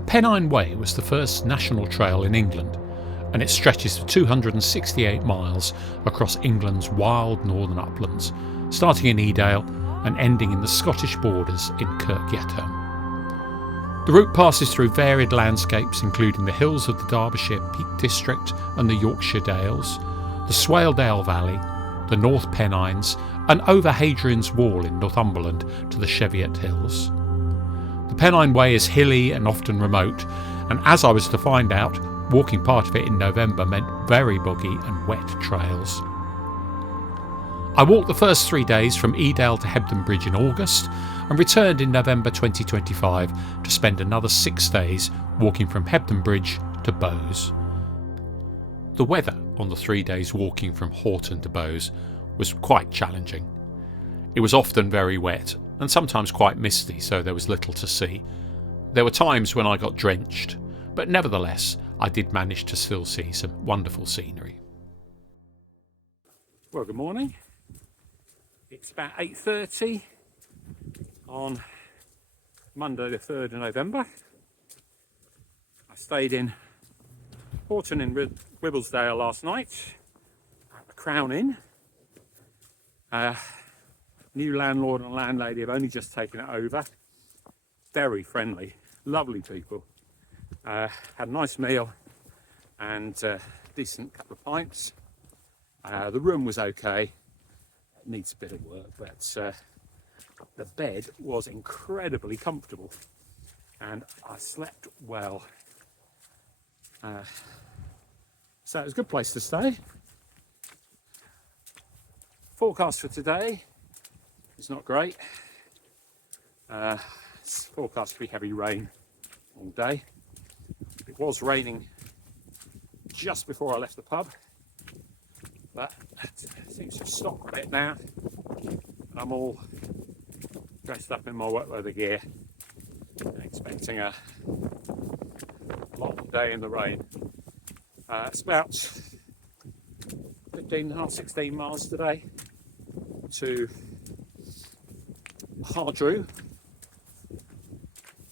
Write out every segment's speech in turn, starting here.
The Pennine Way was the first national trail in England, and it stretches for 268 miles across England's wild northern uplands, starting in Edale and ending in the Scottish borders in Kirk Yetholm. The route passes through varied landscapes including the hills of the Derbyshire Peak District and the Yorkshire Dales, the Swaledale Valley, the North Pennines, and over Hadrian's Wall in Northumberland to the Cheviot Hills. The Pennine Way is hilly and often remote, and as I was to find out, walking part of it in November meant very boggy and wet trails. I walked the first 3 days from Edale to Hebden Bridge in August and returned in November 2025 to spend another 6 days walking from Hebden Bridge to Bowes. The weather on the 3 days walking from Horton to Bowes was quite challenging. It was often very wet and sometimes quite misty, so there was little to see. There were times when I got drenched, but nevertheless I did manage to still see some wonderful scenery. Well, good morning. It's about 8:30 on Monday the 3rd of November. I stayed in Horton-in-Ribblesdale last night at the Crown Inn. New landlord and landlady have only just taken it over. Very friendly, lovely people. Had a nice meal and a decent couple of pints. The room was okay. It needs a bit of work, but the bed was incredibly comfortable and I slept well. So it was a good place to stay. Forecast for today is not great. It's forecast to be heavy rain all day. It was raining just before I left the pub, but it seems to have stopped a bit now. I'm all dressed up in my wet weather gear, expecting a long day in the rain. It's about 16 miles today to Hardraw,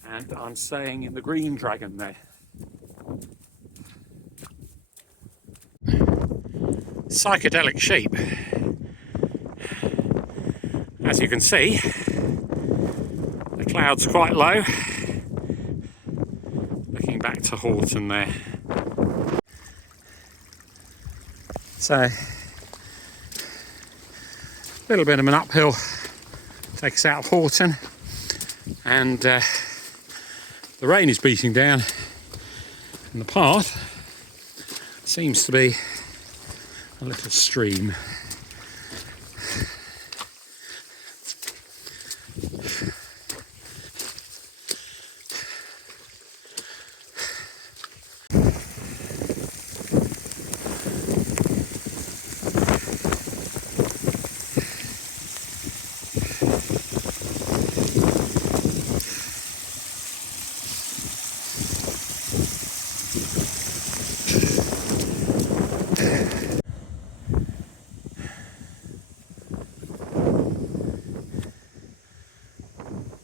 and I'm staying in the Green Dragon there. Psychedelic sheep. As you can see, the cloud's quite low. Looking back to Horton there. So, a little bit of an uphill takes us out of Horton, and the rain is beating down, and the path seems to be a little stream.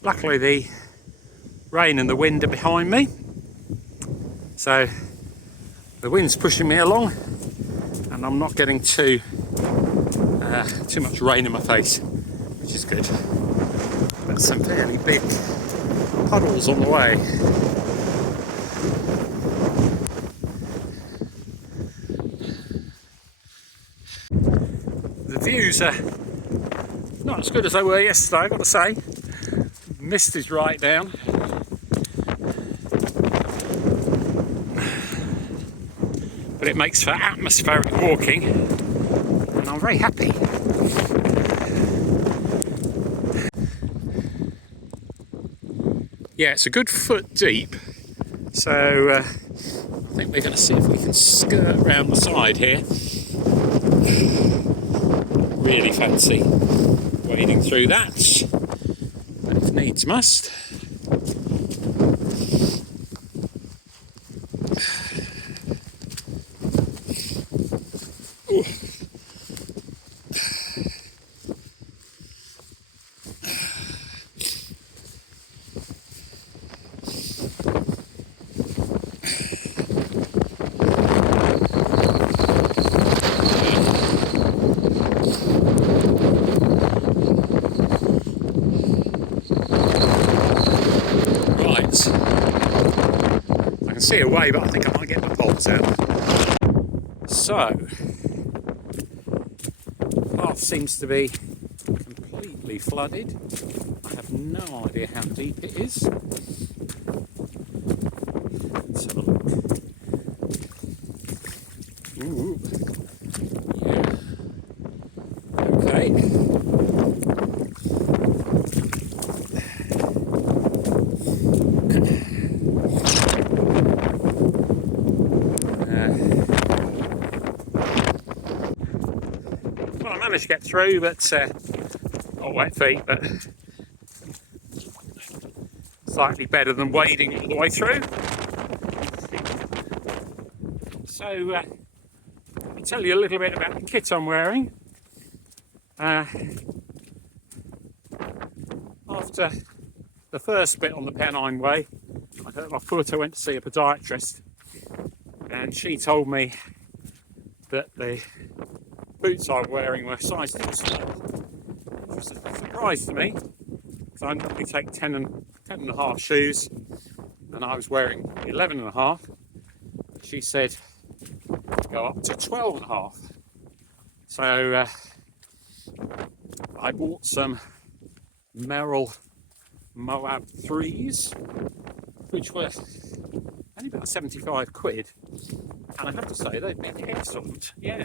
Luckily the rain and the wind are behind me, so the wind's pushing me along and I'm not getting too much rain in my face, which is good. But some fairly big puddles on the way. The views are not as good as they were yesterday, I've got to say. Mist is right down. But it makes for atmospheric walking, and I'm very happy. Yeah, it's a good foot deep, so I think we're going to see if we can skirt round the side here. Really fancy wading through that. If needs must. Ooh. see a way, but I think I might get my poles out. So, path seems to be completely flooded. I have no idea how deep it is. Let's have a look. Ooh. Yeah. Okay. Well, I managed to get through, but not wet feet, but slightly better than wading all the way through. So, I'll tell you a little bit about the kit I'm wearing. After the first bit on the Pennine Way, I hurt my foot. I went to see a podiatrist, and she told me that the boots I was wearing were size too small, which was a surprise to me, because I normally take 10 and a half shoes, and I was wearing 11 and a half. She said go up to 12 and a half. So I bought some Merrell Moab 3s, which were only about 75 quid, and I have to say they've been excellent. Yeah,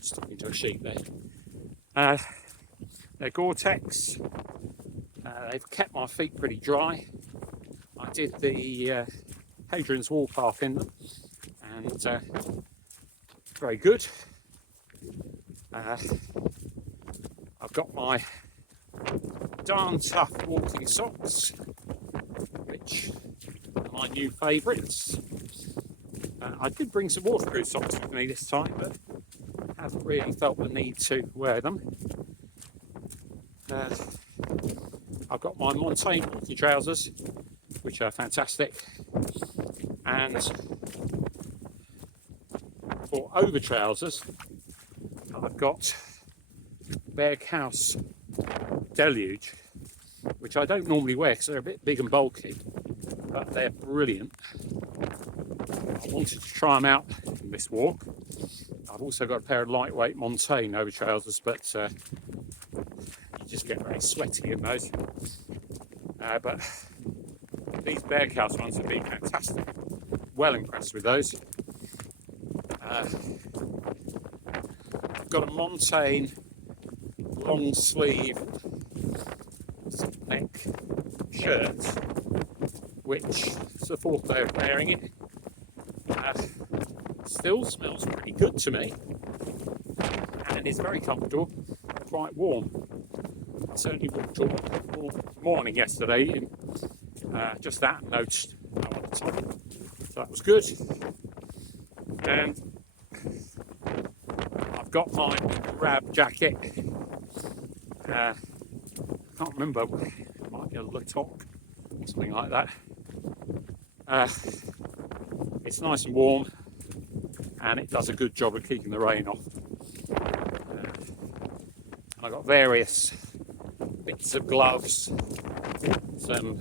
stuck into a sheet there. They're Gore-Tex. They've kept my feet pretty dry. I did the Hadrian's Wall path in them, and very good. I've got my darn tough walking socks, which are my new favourites. I did bring some waterproof socks with me this time, but haven't really felt the need to wear them. I've got my Montane walking trousers, which are fantastic, and for over trousers I've got Berghaus Deluge, which I don't normally wear because they're a bit big and bulky, but they're brilliant. I wanted to try them out in this walk. I've also got a pair of lightweight Montane over trousers, but you just get very sweaty in those. But these Berghaus ones have been fantastic. Well impressed with those. I've got a Montane long sleeve neck shirt, which is the fourth day of wearing it. Still smells pretty good to me, and is very comfortable, quite warm. I certainly walked all morning yesterday in just that, noticed on the top, so that was good. And I've got my Rab jacket. I can't remember, it might be a Letok or something like that. It's nice and warm, and it does a good job of keeping the rain off. And I've got various bits of gloves, some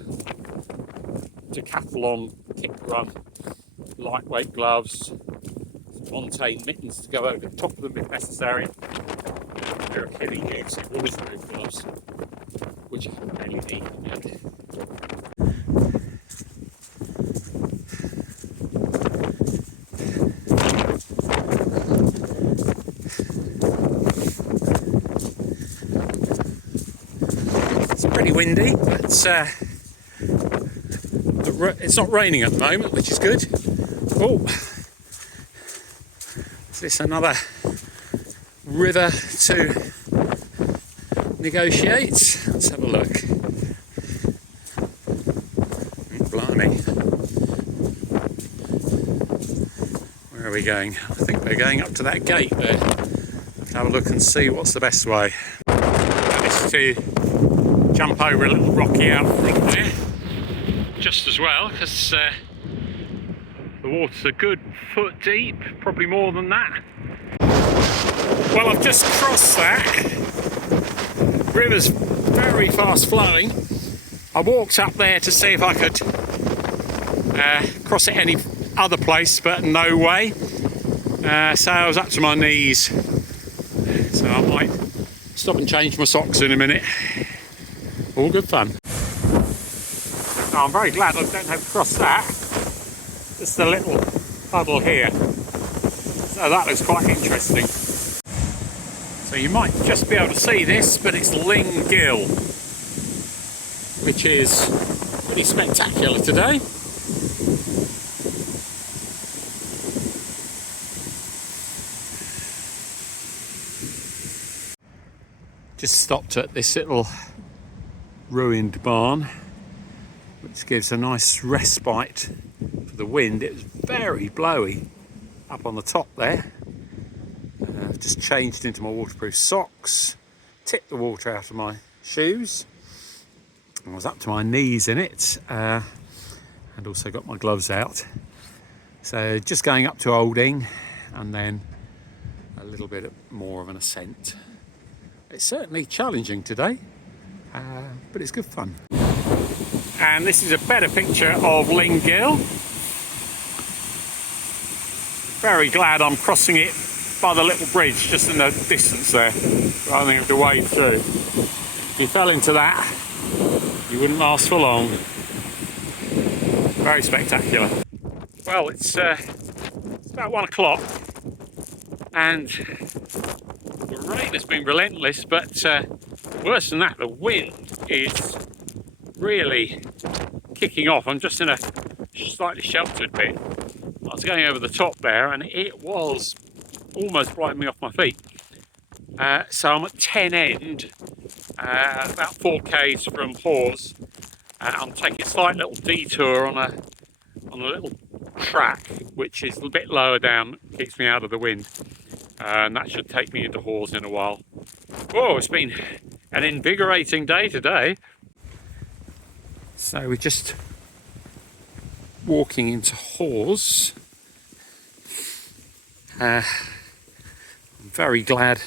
decathlon kick run lightweight gloves, some Montane mittens to go over the top of them if necessary, a pair of Hilly Juicy waterproof gloves, which I haven't really needed. It's pretty windy, but it's not raining at the moment, which is good. Oh, is this another river to negotiate? Let's have a look. Blimey. Where are we going? I think we're going up to that gate there. Have a look and see what's the best way. This to jump over a little rocky outcrop there, just as well, because the water's a good foot deep, probably more than that. Well, I've just crossed that. River's very fast flowing. I walked up there to see if I could cross it any other place, but no way. So I was up to my knees. So I might stop and change my socks in a minute. All good fun. Oh, I'm very glad I don't have to cross that. Just a little puddle here. So that looks quite interesting. So you might just be able to see this, but it's Ling Gill, which is pretty spectacular today. Just stopped at this little ruined barn, which gives a nice respite for the wind. It was very blowy up on the top there. I've just changed into my waterproof socks, tipped the water out of my shoes. I was up to my knees in it, and also got my gloves out. So just going up to Olding and then a little bit more of an ascent. It's certainly challenging today, but it's good fun. And this is a better picture of Ling Gill. Very glad I'm crossing it by the little bridge just in the distance there, rather than have to wade through. If you fell into that, you wouldn't last for long. Very spectacular. Well, it's about 1 o'clock and the rain has been relentless, but worse than that, the wind is really kicking off. I'm just in a slightly sheltered bit. I was going over the top there and it was almost blowing me off my feet. So I'm at 10 End, about 4 k's from Hawes. I'm taking a slight little detour on a little track, which is a bit lower down, keeps me out of the wind. And that should take me into Hawes in a while. Oh, it's been an invigorating day today. So we're just walking into Hawes. I'm very glad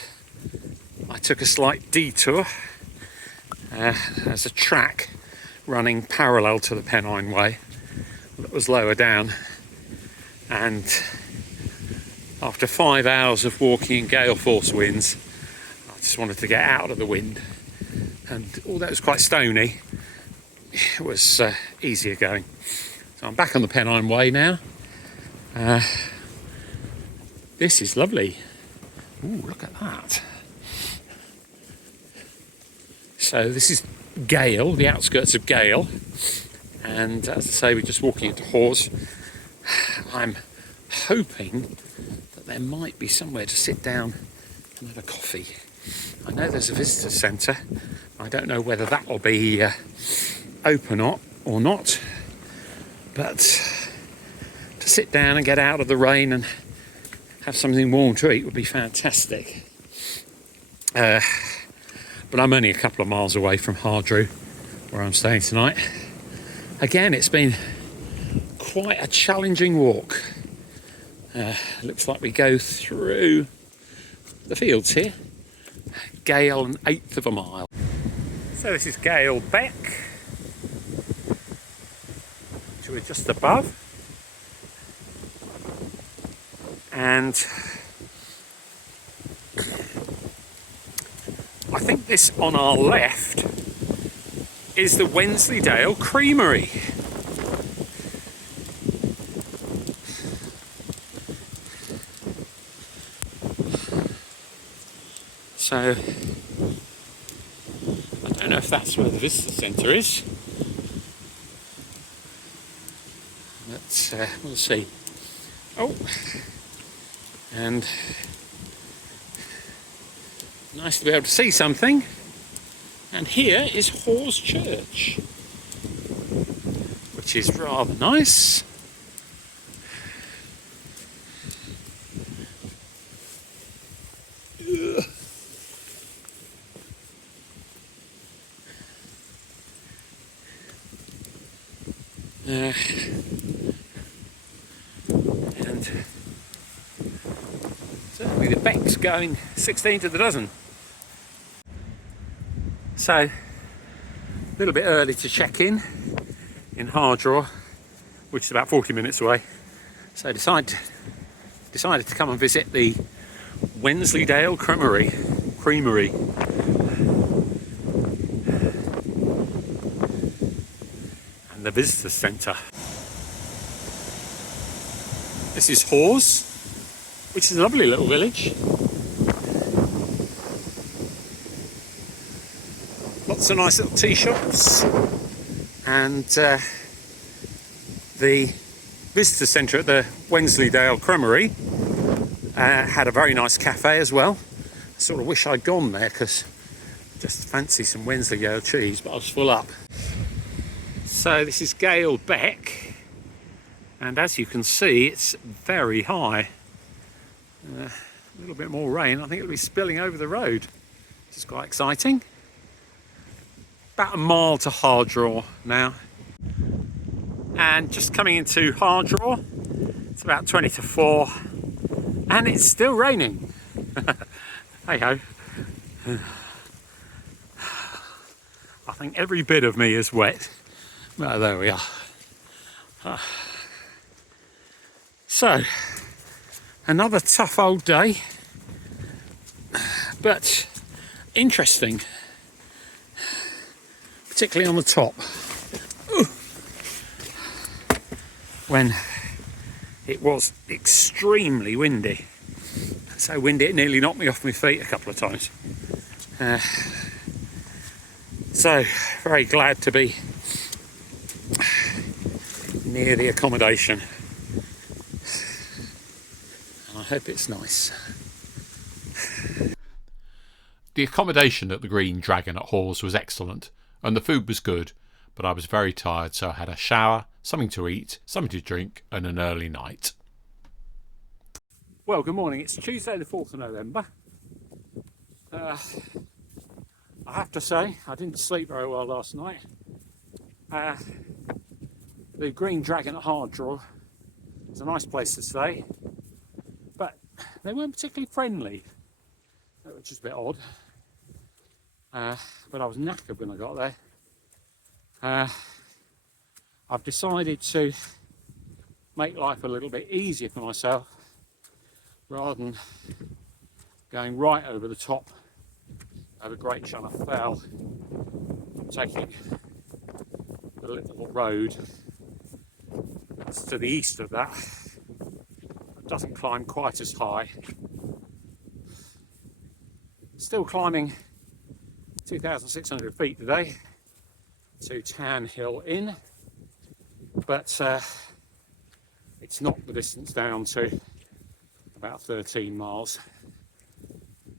I took a slight detour. There's a track running parallel to the Pennine Way that was lower down, and after 5 hours of walking in gale force winds, I just wanted to get out of the wind, and although it was quite stony, it was easier going. So I'm back on the Pennine Way now. This is lovely. Ooh, look at that. So this is Gale, the outskirts of Gale, and as I say, we're just walking into Hawes. I'm hoping that there might be somewhere to sit down and have a coffee. I know there's a visitor centre. I don't know whether that will be open or not, but to sit down and get out of the rain and have something warm to eat would be fantastic. But I'm only a couple of miles away from Hardraw, where I'm staying tonight. Again, it's been quite a challenging walk. Looks like we go through the fields here. Gale, 1/8 of a mile. So this is Gale Beck, which we're just above. And I think this on our left is the Wensleydale Creamery. So I don't know if that's where the visitor centre is, but we'll see. Oh, and nice to be able to see something. And here is Hawes Church, which is rather nice. And certainly the Beck's going 16 to the dozen. So, a little bit early to check in Hardraw. which is about 40 minutes away. So I decided to come and visit the Wensleydale Creamery. And the visitor centre. This is Hawes, which is a lovely little village. Lots of nice little tea shops, and the visitor centre at the Wensleydale Creamery had a very nice cafe as well. I sort of wish I'd gone there because I just fancy some Wensleydale cheese, but I was full up. So this is Gale Beck, and as you can see, it's very high. A little bit more rain, I think it'll be spilling over the road, which is quite exciting. About a mile to Hardraw now, and just coming into Hardraw, it's about 20 to 4, and it's still raining. Hey ho. I think every bit of me is wet. Well, there we are. So, another tough old day, but interesting. Particularly on the top. Ooh. When it was extremely windy. So windy it nearly knocked me off my feet a couple of times. So very glad to be near the accommodation. And I hope it's nice. The accommodation at the Green Dragon at Hawes was excellent. And the food was good, but I was very tired, so I had a shower, something to eat, something to drink, and an early night. Well, good morning. It's Tuesday the 4th of November. I have to say, I didn't sleep very well last night. The Green Dragon at Hardraw is a nice place to stay, but they weren't particularly friendly, which is a bit odd. But I was knackered when I got there. I've decided to make life a little bit easier for myself rather than going right over the top of a Great Shunnah Fell. I'm taking the little road that's to the east of that. It doesn't climb quite as high. Still climbing 2,600 feet today to Tan Hill Inn, but it's not the distance down to about 13 miles,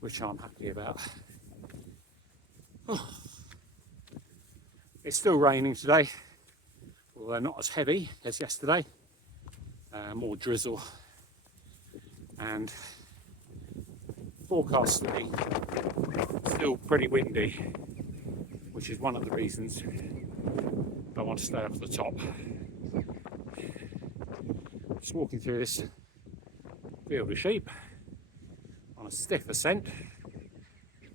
which I'm happy about. Oh. It's still raining today, although not as heavy as yesterday. More drizzle, and forecast to be still pretty windy, which is one of the reasons I want to stay up at the top. Just walking through this field of sheep on a stiff ascent,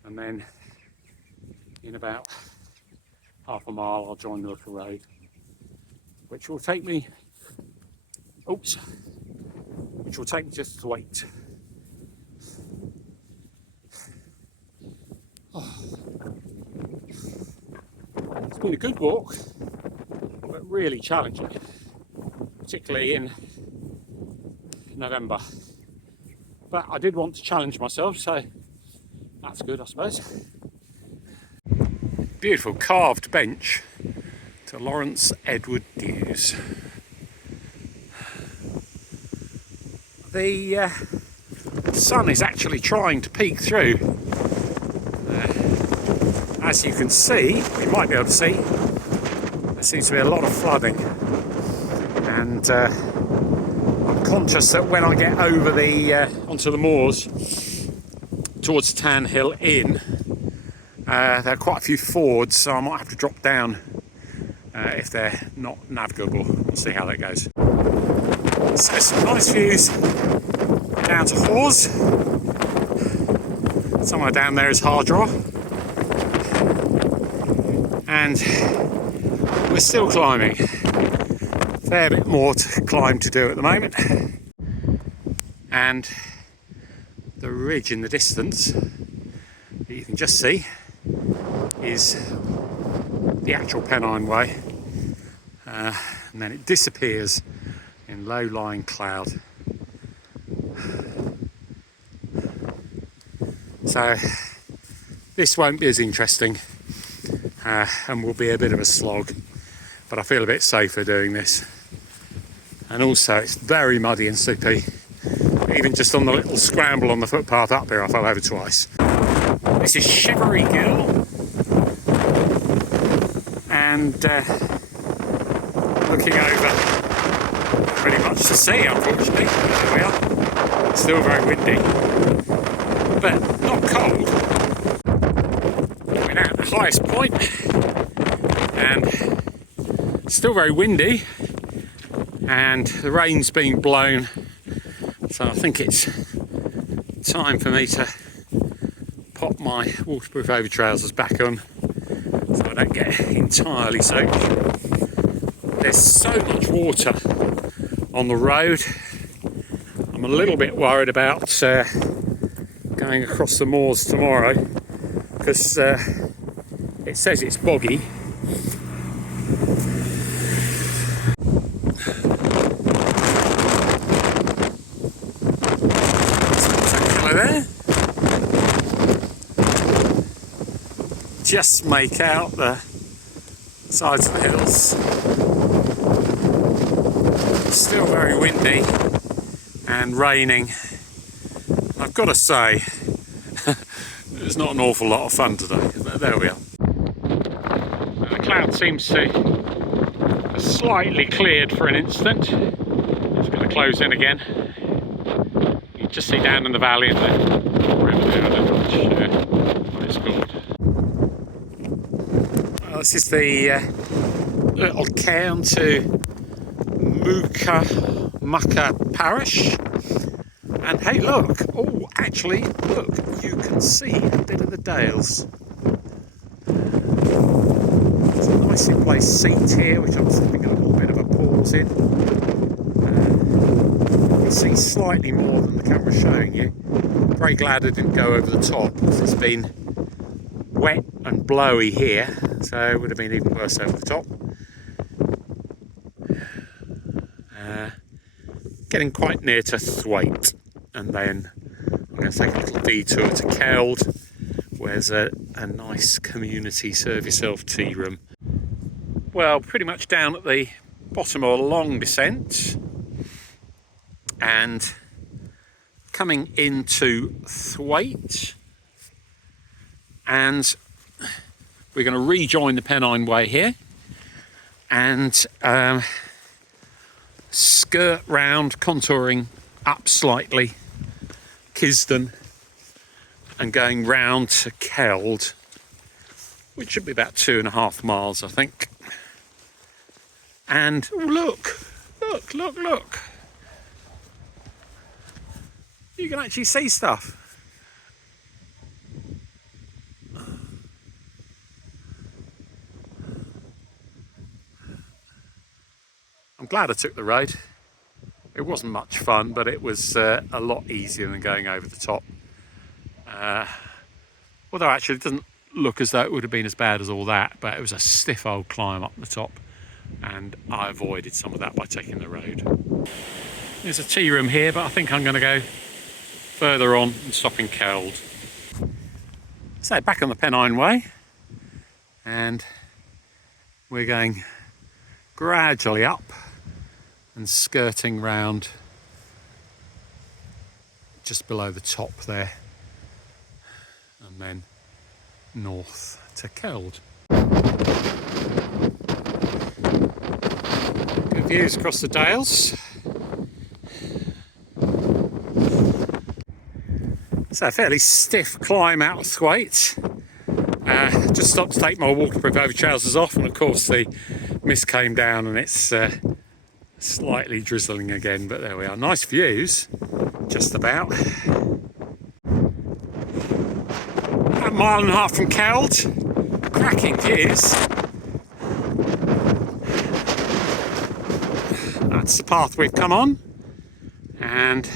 and then in about half a mile I'll join the little road, which will take me just to wait. It's been a good walk, but really challenging, particularly in November. But I did want to challenge myself, so that's good, I suppose. Beautiful carved bench to Lawrence Edward Hughes. The sun is actually trying to peek through. As you can see, you might be able to see, there seems to be a lot of flooding, and I'm conscious that when I get over onto the moors towards Tan Hill Inn, there are quite a few fords, so I might have to drop down if they're not navigable. We'll see how that goes. So some nice views down to Hawes. Somewhere down there is Hardraw. And we're still climbing. fair bit more to climb to do at the moment. And the ridge in the distance that you can just see is the actual Pennine Way, and then it disappears in low-lying cloud. So this won't be as interesting and will be a bit of a slog, but I feel a bit safer doing this. And also it's very muddy and slippy. Even just on the little scramble on the footpath up here I fell over twice. This is Shivery Gill, and looking over pretty much the sea, unfortunately. There we are. It's still very windy, but not cold. We're now at the highest point, and still very windy, and the rain's being blown, so I think it's time for me to pop my waterproof over trousers back on so I don't get entirely soaked. There's so much water on the road. I'm a little bit worried about going across the moors tomorrow because it says it's boggy. There. Just make out the sides of the hills. Still very windy and raining. I've got to say, it's not an awful lot of fun today, but there we are. The cloud seems to have slightly cleared for an instant. It's going to close in again. You can just see down in the valley and the river there, I don't know what it's called. Well, this is the little cairn to Mucka Parish. And hey, look! Oh, actually, look! You can see a bit of the dales. There's a nicely placed seat here, which I'm slipping a little bit of a pause in. You can see slightly more than the camera's showing you. Very glad I didn't go over the top because it's been wet and blowy here, so it would have been even worse over the top. Getting quite near to Thwaite, and then I'm going to take a little detour to Keld, where there's a nice community serve yourself tea room. Well, pretty much down at the bottom of a long descent, and coming into Thwaite, and we're going to rejoin the Pennine Way here and skirt round, contouring up slightly Kisden and going round to Keld, which should be about 2.5 miles, I think. And oh, look! You can actually see stuff. I'm glad I took the road. It wasn't much fun, but it was a lot easier than going over the top. Although actually it doesn't look as though it would have been as bad as all that, but it was a stiff old climb up the top, and I avoided some of that by taking the road. There's a tea room here, but I think I'm going to go further on and stop in Keld. So back on the Pennine Way, and we're going gradually up and skirting round just below the top there, and then north to Keld. Good views across the dales. It's a fairly stiff climb out of Thwaite. Just stopped to take my waterproof over trousers off, and of course the mist came down and it's slightly drizzling again, but there we are. Nice views, just about. About 1.5 miles from Keld. Cracking views. that's the path we've come on, and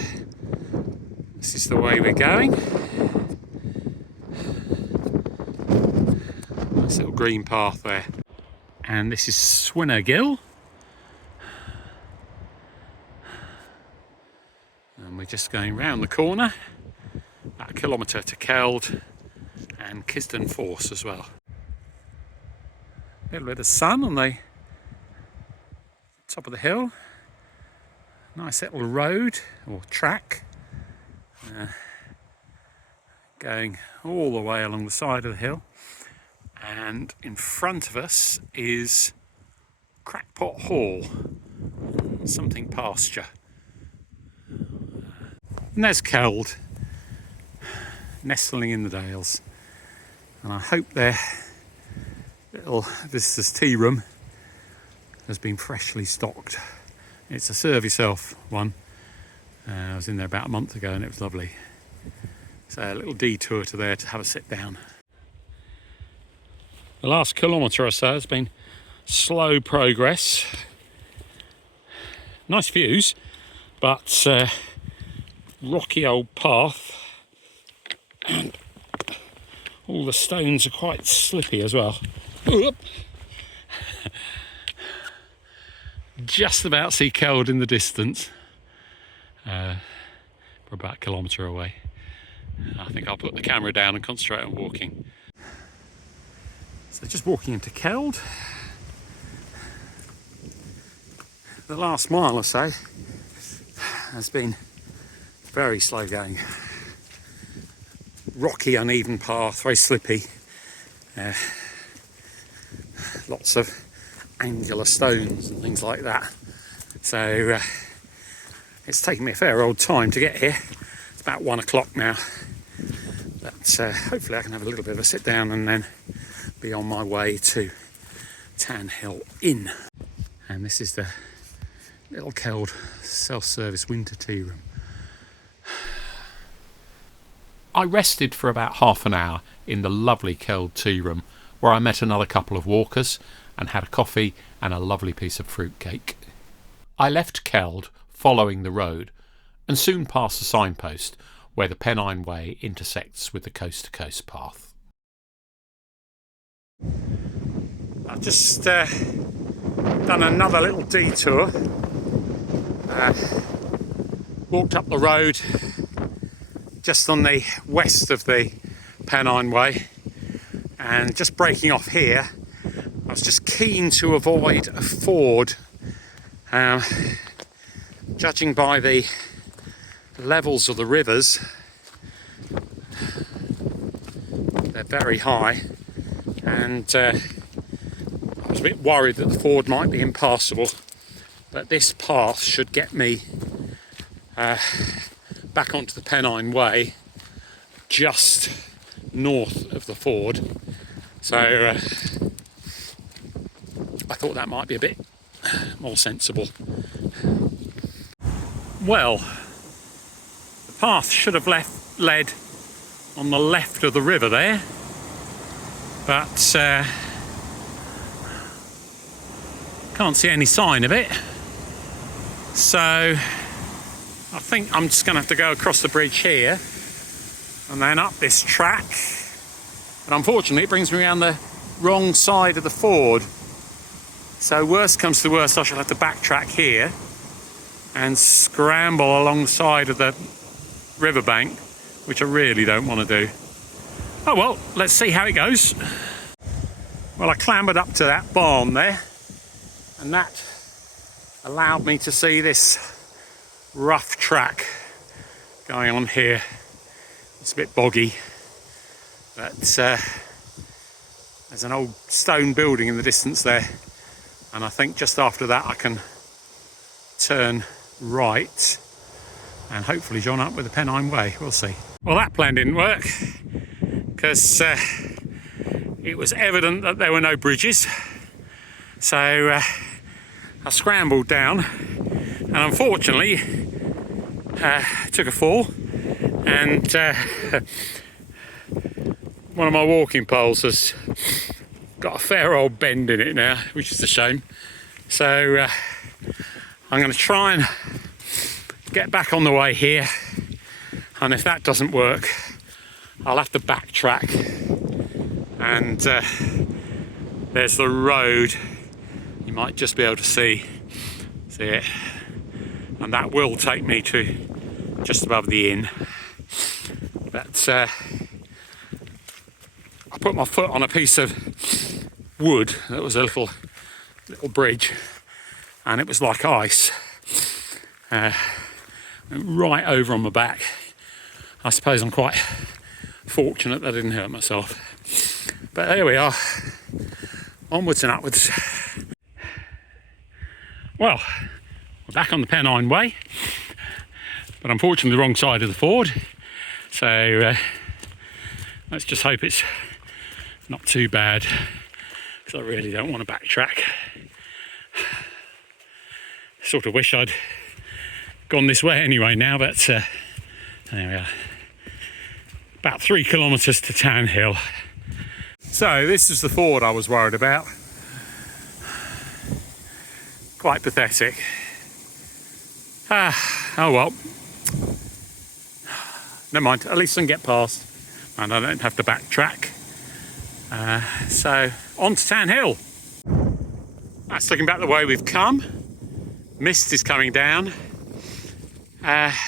this is the way we're going. Nice little green path there. And this is Swinnergill. And we're just going round the corner, about a kilometre to Keld and Kisden Force as well. A little bit of sun on the top of the hill. Nice little road or track going all the way along the side of the hill. And in front of us is Crackpot Hall, something pasture. And there's Keld, nestling in the dales. And I hope their little visitor's tea room has been freshly stocked. It's a serve yourself one. I was in there about a month ago and it was lovely. So a little detour to there to have a sit down. The last kilometre or so has been slow progress. Nice views, but rocky old path, and all the stones are quite slippy as well. Just about see Keld in the distance. We're about a kilometre away. I think I'll put the camera down and concentrate on walking. So just walking into Keld. The last mile or so has been very slow going. Rocky, uneven path, very slippy. Lots of angular stones and things like that. So it's taken me a fair old time to get here. It's about 1 o'clock now. But hopefully I can have a little bit of a sit down and then be on my way to Tan Hill Inn. And this is the little Keld self-service winter tea room. I rested for about half an hour in the lovely Keld tea room, where I met another couple of walkers and had a coffee and a lovely piece of fruit cake. I left Keld following the road and soon passed the signpost where the Pennine Way intersects with the coast-to-coast path. I've just done another little detour, walked up the road just on the west of the Pennine Way, and just breaking off here, I was just keen to avoid a ford. Judging by the levels of the rivers, they're very high, and I was a bit worried that the ford might be impassable, but this path should get me back onto the Pennine Way just north of the ford. So I thought that might be a bit more sensible. Well, the path should have led on the left of the river there, but can't see any sign of it. So I think I'm just going to have to go across the bridge here and then up this track. But unfortunately it brings me around the wrong side of the ford. So worst comes to worst, I shall have to backtrack here and scramble along the side of the riverbank, which I really don't want to do. Oh well, let's see how it goes. Well, I clambered up to that barn there, and that allowed me to see this rough track going on here. It's a bit boggy, but there's an old stone building in the distance there, and I think just after that I can turn right and hopefully join up with the Pennine Way. We'll see. Well, that plan didn't work because it was evident that there were no bridges, so I scrambled down and unfortunately took a fall, and one of my walking poles has got a fair old bend in it now, which is a shame. So I'm going to try and get back on the way here, and if that doesn't work, I'll have to backtrack. And there's the road. You might just be able to see it, and that will take me to just above the inn. But I put my foot on a piece of wood that was a little bridge, and it was like ice. Right over on my back. I suppose I'm quite fortunate that I didn't hurt myself. But here we are, onwards and upwards. Well, we're back on the Pennine Way, but unfortunately the wrong side of the ford. So let's just hope it's not too bad, because I really don't want to backtrack. Sort of wish I'd gone this way anyway now, but there we are. About 3 kilometres to Town Hill. So this is the ford I was worried about. Quite pathetic. Oh well. Never mind, at least I can get past and I don't have to backtrack. So on to Town Hill. That's looking back the way we've come. Mist is coming down.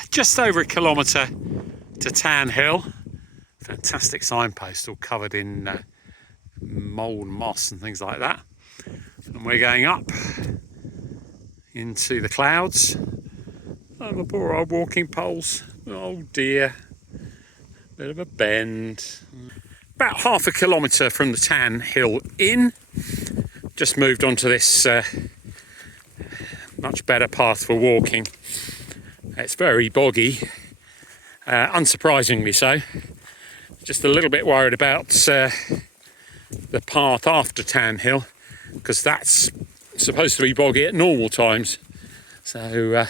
Just over 1 kilometre to Town Hill. Fantastic signpost, all covered in mould and moss and things like that. And we're going up into the clouds. Oh, my poor old walking poles. Oh dear. Bit of a bend. About 1/2 kilometre from the Town Hill Inn. Just moved onto this much better path for walking. It's very boggy, unsurprisingly so. Just a little bit worried about the path after Town Hill, because that's supposed to be boggy at normal times. So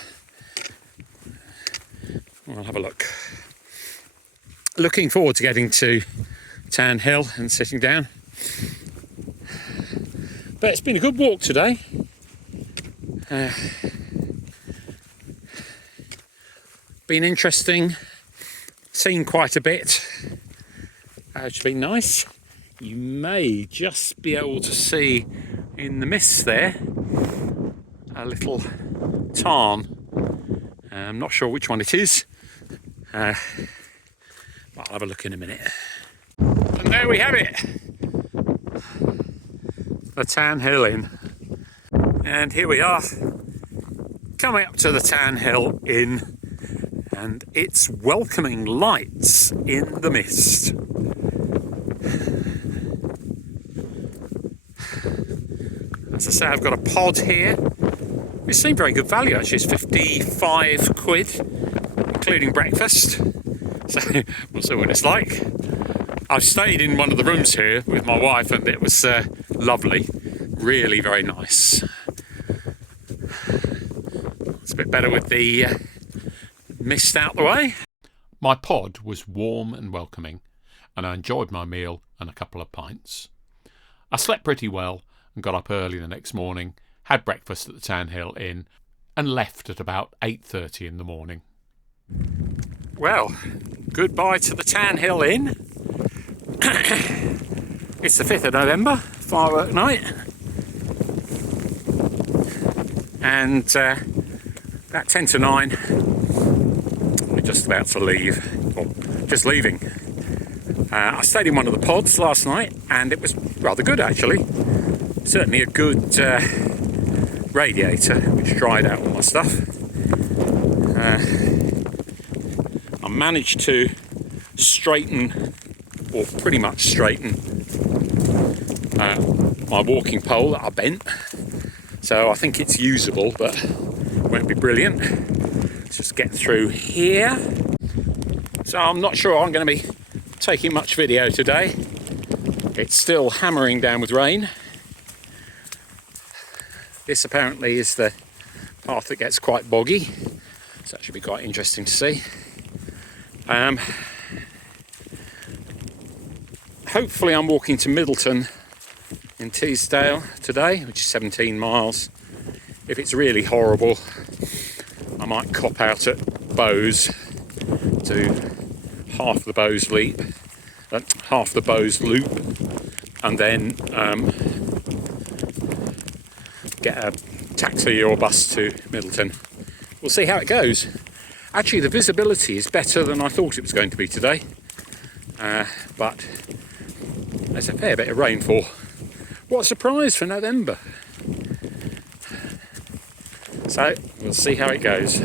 we'll have a look. Looking forward to getting to Town Hill and sitting down. But it's been a good walk today. Been interesting, seen quite a bit, which has been nice. You may just be able to see in the mist there a little tarn. I'm not sure which one it is. I'll have a look in a minute. And there we have it, the Town Hill Inn. And here we are, coming up to the Town Hill Inn, and its welcoming lights in the mist. As I say, I've got a pod here. It seemed very good value actually. It's 55 quid, including breakfast. So we'll see what it's like. I've stayed in one of the rooms here with my wife, and it was lovely. Really very nice. It's a bit better with the mist out the way. My pod was warm and welcoming, and I enjoyed my meal and a couple of pints. I slept pretty well and got up early the next morning, had breakfast at the Town Hill Inn, and left at about 8:30 in the morning. Well, goodbye to the Town Hill Inn. It's the 5th of November, firework night. And about 10 to 9, we're just about to leave, or just leaving. I stayed in one of the pods last night, and it was rather good actually. Certainly a good radiator, which dried out all my stuff. I managed to straighten, or pretty much straighten, my walking pole that I bent. So I think it's usable, but it won't be brilliant. Let's just get through here. So I'm not sure I'm going to be taking much video today. It's still hammering down with rain. This apparently is the path that gets quite boggy, so that should be quite interesting to see. Hopefully I'm walking to Middleton in Teesdale today, which is 17 miles, if it's really horrible, I might cop out at Bowes, do half the Bowes loop, and then get a taxi or bus to Middleton. We'll see how it goes. Actually, the visibility is better than I thought it was going to be today, but there's a fair bit of rainfall. What a surprise for November. So we'll see how it goes.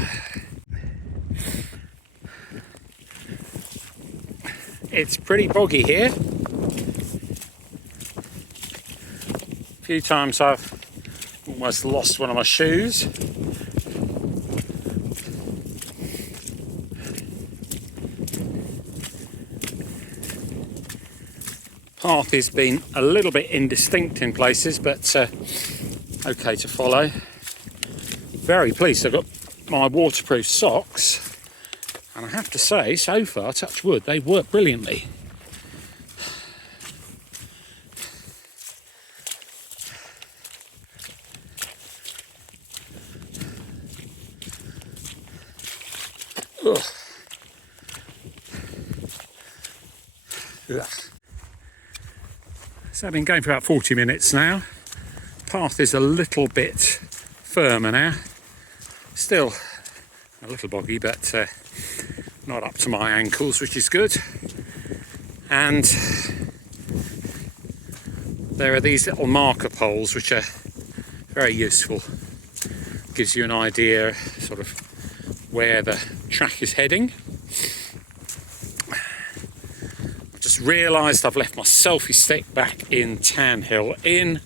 It's pretty boggy here. A few times I've almost lost one of my shoes. Path has been a little bit indistinct in places, but okay to follow. Very pleased I've got my waterproof socks, and I have to say, so far, touch wood, they work brilliantly. Ugh. Ugh. So I've been going for about 40 minutes now. Path is a little bit firmer now. Still a little boggy, but not up to my ankles, which is good. And there are these little marker poles which are very useful. Gives you an idea sort of where the track is heading. Just realised I've left my selfie stick back in Tanhill Inn.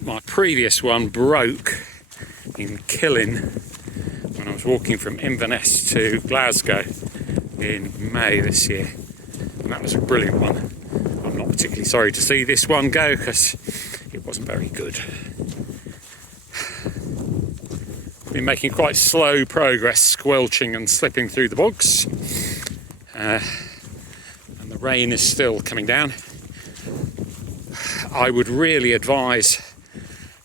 My previous one broke in Killin when I was walking from Inverness to Glasgow in May this year, and that was a brilliant one. I'm not particularly sorry to see this one go because it wasn't very good. Been making quite slow progress, squelching and slipping through the bogs. And the rain is still coming down. I would really advise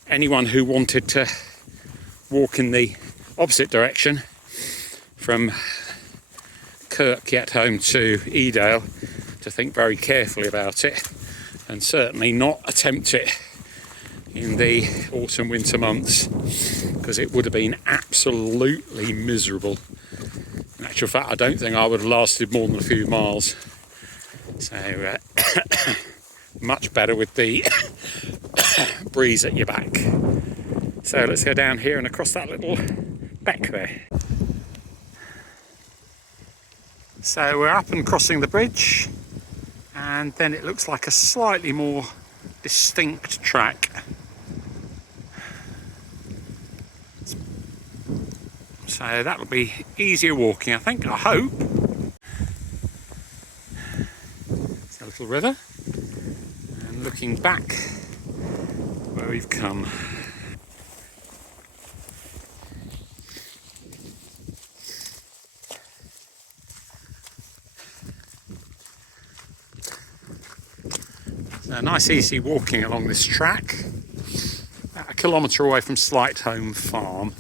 anyone who wanted to walk in the opposite direction from Kirk yet home to Edale to think very carefully about it, and certainly not attempt it in the autumn winter months, because it would have been absolutely miserable. In actual fact, I don't think I would have lasted more than a few miles. So much better with the breeze at your back. So let's go down here and across that little beck there. So we're up and crossing the bridge, and then it looks like a slightly more distinct track. So that'll be easier walking, I think, I hope. It's a little river, and looking back where we've come. So nice easy walking along this track, about a kilometre away from Slightholme Farm.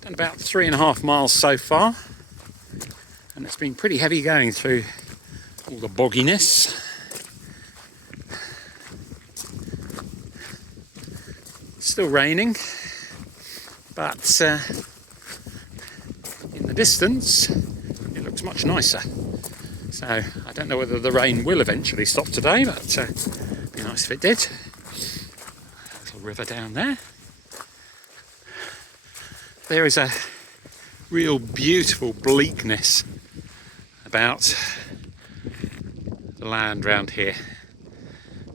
Done about 3.5 miles so far, and it's been pretty heavy going through all the bogginess. Still raining, but in the distance it looks much nicer. So I don't know whether the rain will eventually stop today, but it'd be nice if it did. Little river down there. There is a real beautiful bleakness about the land round here,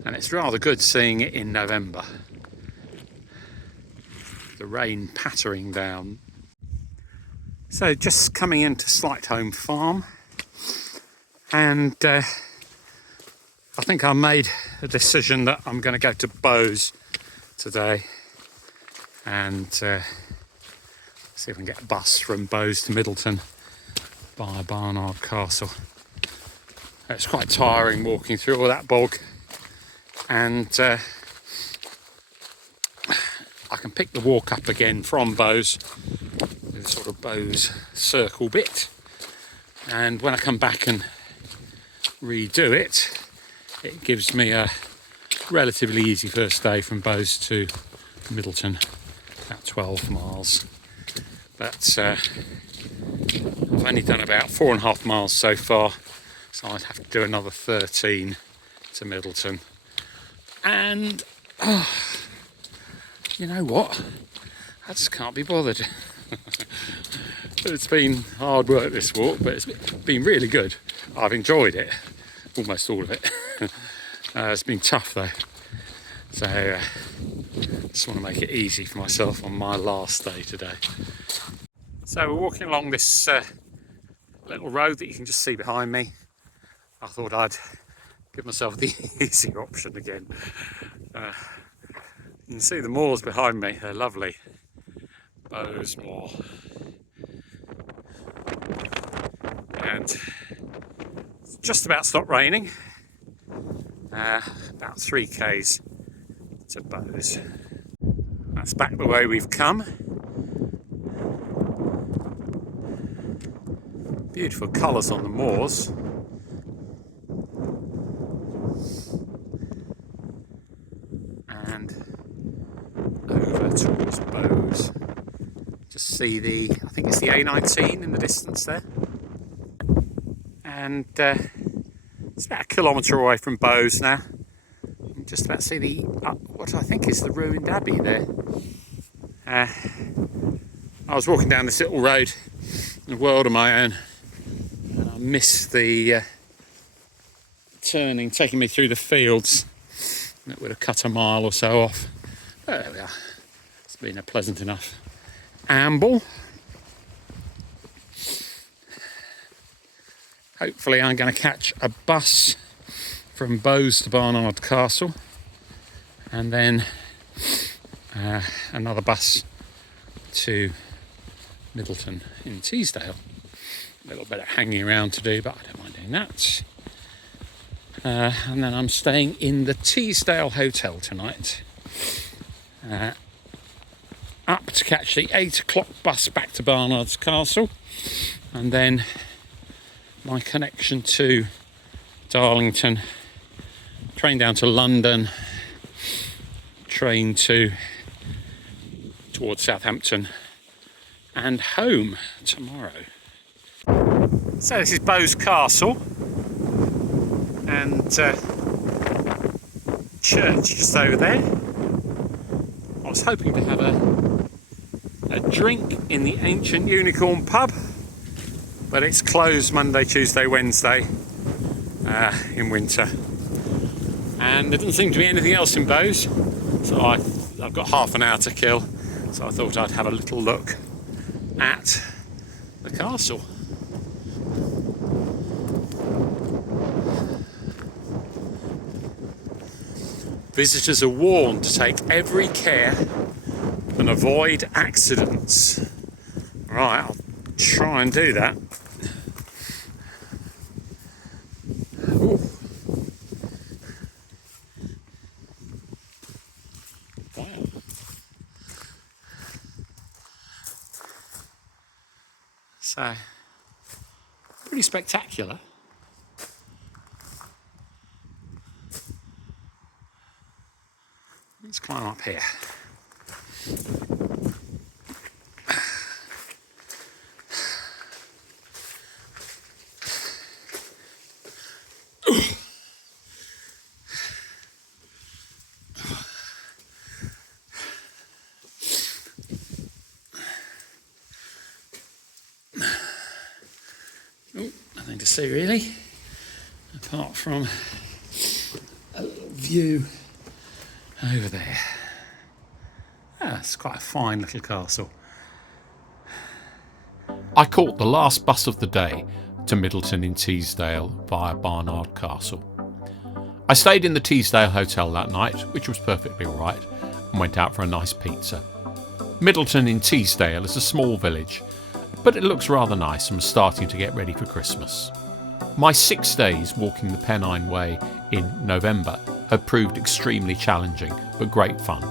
and it's rather good seeing it in November. The rain pattering down. So just coming into Slightholme Farm, and I think I made a decision that I'm going to go to Bowes today and see if I can get a bus from Bowes to Middleton. by Barnard Castle. It's quite tiring walking through all that bog, and I can pick the walk up again from Bowes, with a sort of Bowes circle bit, and when I come back and redo it, it gives me a relatively easy first day from Bowes to Middleton, about 12 miles. But I've only done about 4.5 miles so far, so I'd have to do another 13 to Middleton. And you know what? I just can't be bothered. It's been hard work, this walk, but it's been really good. I've enjoyed it, almost all of it. It's been tough though, so just want to make it easy for myself on my last day today. So we're walking along this little road that you can just see behind me. I thought I'd give myself the easier option again. You can see the moors behind me, they're lovely. Bowes Moor. And it's just about stopped raining. About 3 k's to Bowes. That's back the way we've come. Beautiful colours on the moors. And over towards Bowes. Just see I think it's the A19 in the distance there. And it's about 1 kilometre away from Bowes now. You can just about see what I think is the ruined abbey there. I was walking down this little road in a world of my own, and I missed the turning taking me through the fields. That would have cut a mile or so off. But there we are. It's been a pleasant enough amble. Hopefully I'm going to catch a bus from Bowes to Barnard Castle, and then another bus to Middleton in Teesdale. A little bit of hanging around to do, but I don't mind doing that. And then I'm staying in the Teesdale Hotel tonight, up to catch the 8 o'clock bus back to Barnard's Castle, and then my connection to Darlington, train down to London, train towards Southampton, and home tomorrow. So this is Bowes Castle, and church just over there. I was hoping to have a drink in the ancient Unicorn pub, but it's closed Monday, Tuesday, Wednesday in winter, and there doesn't seem to be anything else in Bowes, so I've got half an hour to kill, so I thought I'd have a little look at the castle. Visitors are warned to take every care and avoid accidents. Right, I'll try and do that. Ooh. Wow. So, pretty spectacular. Let's climb up here. Nothing to see really, apart from a little view over there. It's quite a fine little castle. I caught the last bus of the day to Middleton in Teesdale via Barnard Castle. I stayed in the Teesdale Hotel that night, which was perfectly alright, and went out for a nice pizza. Middleton in Teesdale is a small village, but it looks rather nice and was starting to get ready for Christmas. My 6 days walking the Pennine Way in November have proved extremely challenging but great fun.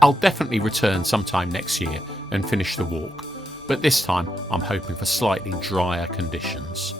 I'll definitely return sometime next year and finish the walk, but this time I'm hoping for slightly drier conditions.